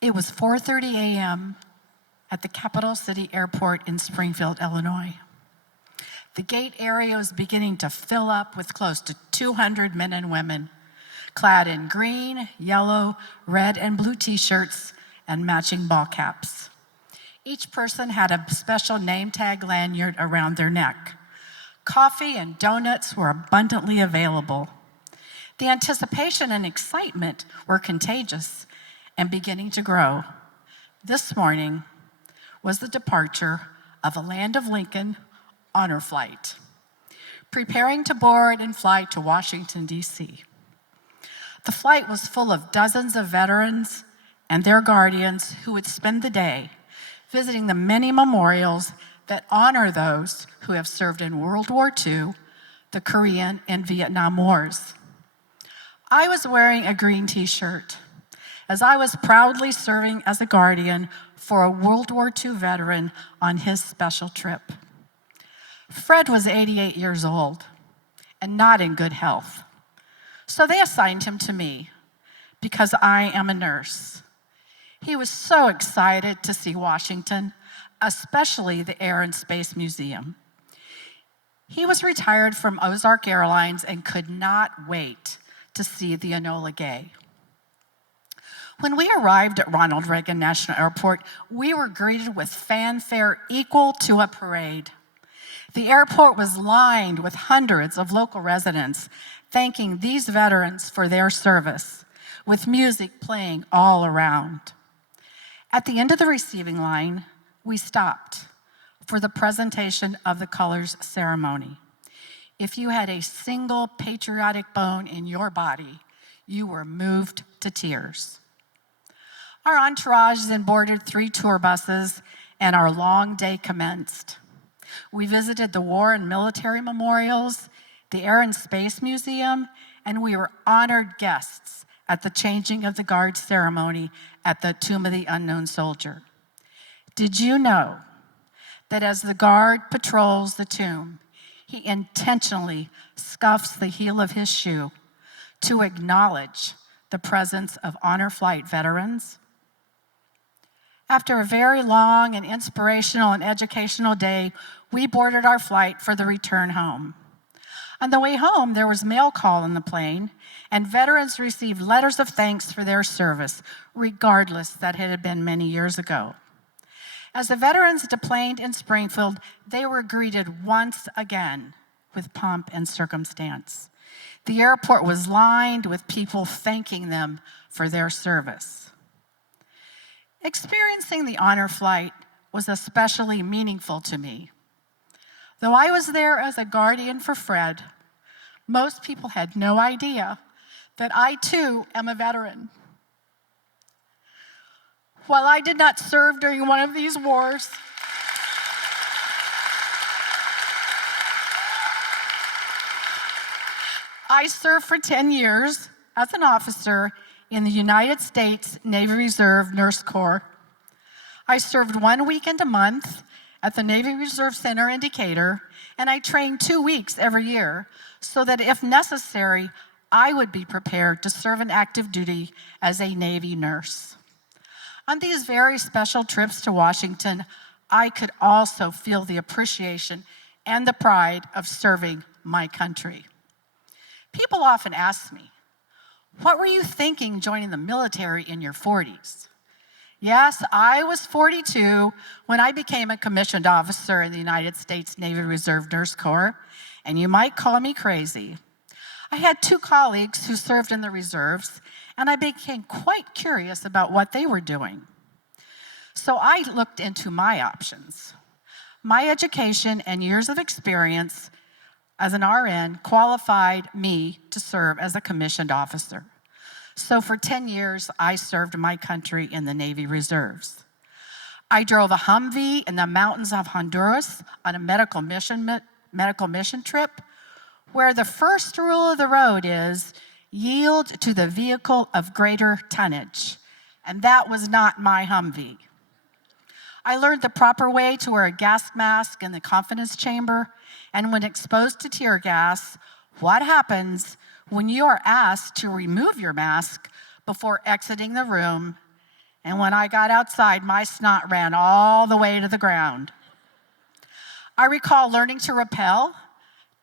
It was 4:30 a.m. at the Capital City Airport in Springfield, Illinois. The gate area was beginning to fill up with close to 200 men and women, clad in green, yellow, red, and blue t-shirts and matching ball caps. Each person had a special name tag lanyard around their neck. Coffee and donuts were abundantly available. The anticipation and excitement were contagious and beginning to grow. This morning was the departure of a Land of Lincoln honor flight, preparing to board and fly to Washington, D.C. The flight was full of dozens of veterans and their guardians who would spend the day visiting the many memorials that honor those who have served in World War II, the Korean and Vietnam Wars. I was wearing a green t-shirt as I was proudly serving as a guardian for a World War II veteran on his special trip. Fred was 88 years old and not in good health, so they assigned him to me because I am a nurse. He was so excited to see Washington, especially the Air and Space Museum. He was retired from Ozark Airlines and could not wait to see the Enola Gay. When we arrived at Ronald Reagan National Airport, we were greeted with fanfare equal to a parade. The airport was lined with hundreds of local residents thanking these veterans for their service, with music playing all around. At the end of the receiving line, we stopped for the presentation of the colors ceremony. If you had a single patriotic bone in your body, you were moved to tears. Our entourage then boarded 3 tour buses, and our long day commenced. We visited the war and military memorials, the Air and Space Museum, and we were honored guests at the changing of the guard ceremony at the Tomb of the Unknown Soldier. Did you know that as the guard patrols the tomb, he intentionally scuffs the heel of his shoe to acknowledge the presence of honor flight veterans? After a very long and inspirational and educational day, we boarded our flight for the return home. On the way home, there was mail call on the plane, and veterans received letters of thanks for their service, regardless that it had been many years ago. As the veterans deplaned in Springfield, they were greeted once again with pomp and circumstance. The airport was lined with people thanking them for their service. Experiencing the honor flight was especially meaningful to me. Though I was there as a guardian for Fred, most people had no idea that I too am a veteran. While I did not serve during one of these wars, I served for 10 years as an officer in the United States Navy Reserve Nurse Corps. I served 1 weekend a month at the Navy Reserve Center in Decatur, and I trained 2 weeks every year so that if necessary, I would be prepared to serve in active duty as a Navy nurse. On these very special trips to Washington, I could also feel the appreciation and the pride of serving my country. People often ask me, what were you thinking joining the military in your 40s? Yes, I was 42 when I became a commissioned officer in the United States Navy Reserve Nurse Corps, and you might call me crazy. I had 2 colleagues who served in the reserves, and I became quite curious about what they were doing. So I looked into my options. My education and years of experience as an RN qualified me to serve as a commissioned officer. So for 10 years, I served my country in the Navy Reserves. I drove a Humvee in the mountains of Honduras on a medical mission trip, where the first rule of the road is yield to the vehicle of greater tonnage, and that was not my Humvee. I learned the proper way to wear a gas mask in the confidence chamber, and when exposed to tear gas, what happens when you are asked to remove your mask before exiting the room And when I got outside, my snot ran all the way to the ground. I recall learning to rappel,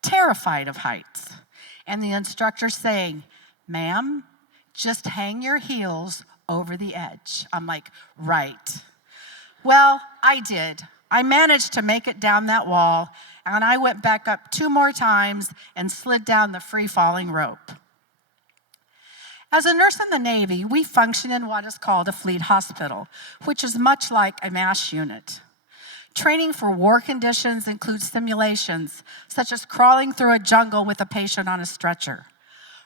terrified of heights, and the instructor saying, "Ma'am, just hang your heels over the edge." I'm like, right. Well, I did. I managed to make it down that wall, and I went back up 2 more times and slid down the free-falling rope. As a nurse in the Navy, we function in what is called a fleet hospital, which is much like a MASH unit. Training for war conditions includes simulations, such as crawling through a jungle with a patient on a stretcher,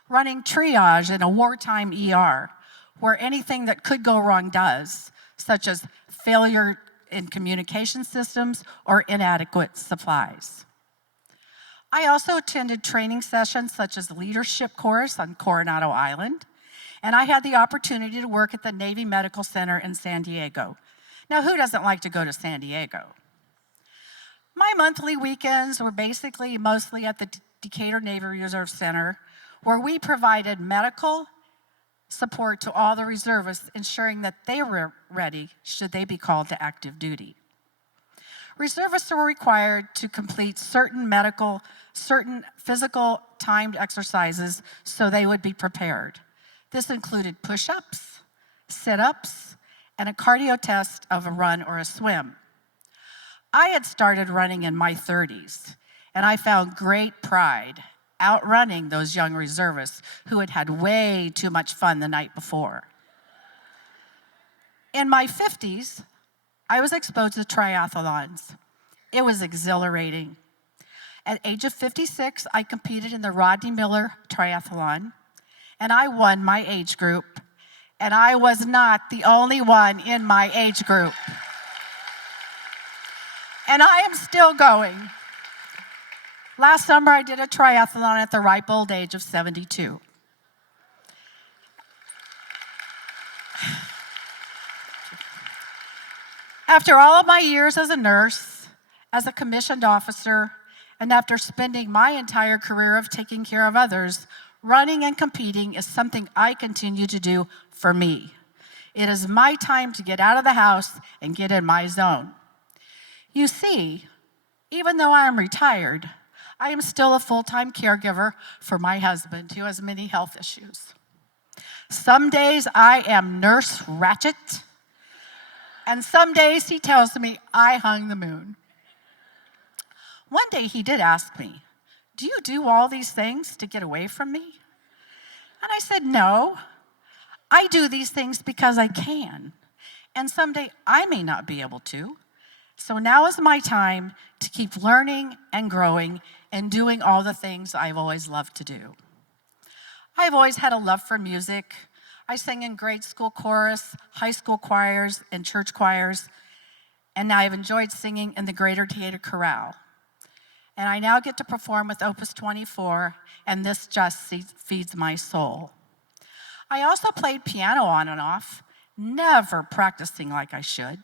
running triage in a wartime ER, where anything that could go wrong does, such as failure in communication systems or inadequate supplies. I also attended training sessions such as the leadership course on Coronado Island, and I had the opportunity to work at the Navy Medical Center in San Diego. Now, who doesn't like to go to San Diego? My monthly weekends were mostly at the Decatur Navy Reserve Center, where we provided medical support to all the reservists, ensuring that they were ready should they be called to active duty. Reservists were required to complete certain physical timed exercises so they would be prepared. This included push-ups, sit-ups, and a cardio test of a run or a swim. I had started running in my 30s, and I found great pride outrunning those young reservists who had had way too much fun the night before. In my 50s, I was exposed to triathlons. It was exhilarating. At the age of 56, I competed in the Rodney Miller Triathlon, and I won my age group, and I was not the only one in my age group. And I am still going. Last summer, I did a triathlon at the ripe old age of 72. After all of my years as a nurse, as a commissioned officer, and after spending my entire career of taking care of others, running and competing is something I continue to do for me. It is my time to get out of the house and get in my zone. You see, even though I am retired, I am still a full-time caregiver for my husband, who has many health issues. Some days I am Nurse Ratchet, and some days he tells me I hung the moon. One day he did ask me, "Do you do all these things to get away from me?" And I said, "No, I do these things because I can, and someday I may not be able to. So now is my time to keep learning and growing and doing all the things I've always loved to do." I've always had a love for music. I sang in grade school chorus, high school choirs, and church choirs, and I've enjoyed singing in the Greater Decatur Chorale. And I now get to perform with OPUS 24, and this just feeds my soul. I also played piano on and off, never practicing like I should.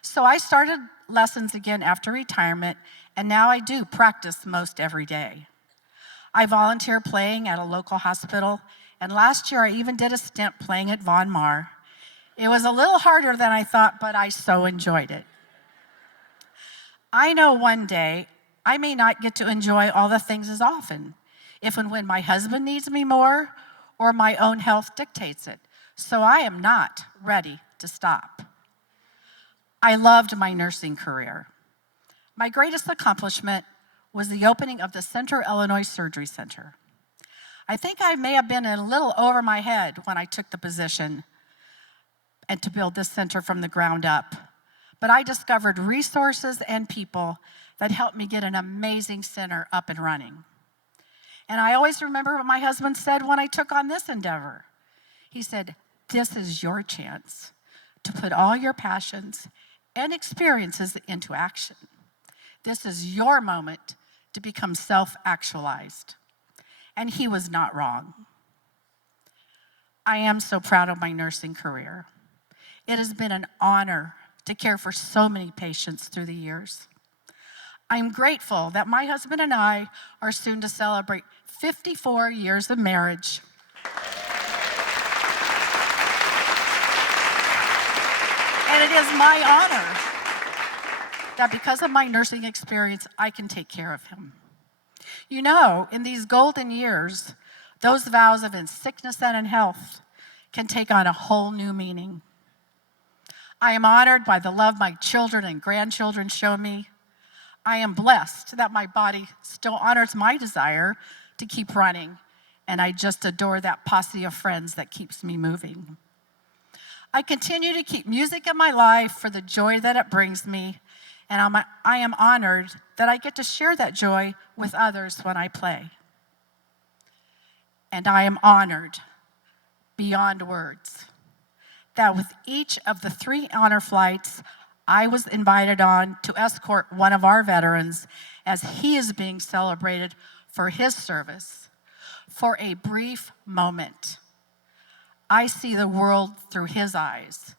So I started lessons again after retirement, and now I do practice most every day. I volunteer playing at a local hospital, and last year I even did a stint playing at Von Mar. It was a little harder than I thought, but I so enjoyed it. I know one day I may not get to enjoy all the things as often, if and when my husband needs me more or my own health dictates it. So I am not ready to stop. I loved my nursing career. My greatest accomplishment was the opening of the Central Illinois Surgery Center. I think I may have been a little over my head when I took the position and to build this center from the ground up. But I discovered resources and people that helped me get an amazing center up and running. And I always remember what my husband said when I took on this endeavor. He said, "This is your chance to put all your passions and experiences into action. This is your moment to become self-actualized." And he was not wrong. I am so proud of my nursing career. It has been an honor to care for so many patients through the years. I'm grateful that my husband and I are soon to celebrate 54 years of marriage. And it is my honor that because of my nursing experience, I can take care of him. You know, in these golden years, those vows of in sickness and in health can take on a whole new meaning. I am honored by the love my children and grandchildren show me. I am blessed that my body still honors my desire to keep running, and I just adore that posse of friends that keeps me moving. I continue to keep music in my life for the joy that it brings me, and I am honored that I get to share that joy with others when I play. And I am honored beyond words that with each of the 3 honor flights I was invited on to escort one of our veterans as he is being celebrated for his service, for a brief moment, I see the world through his eyes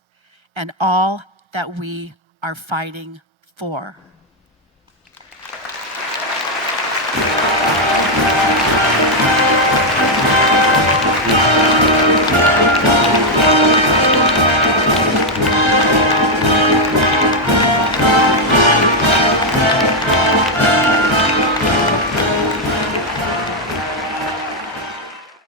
and all that we are fighting for.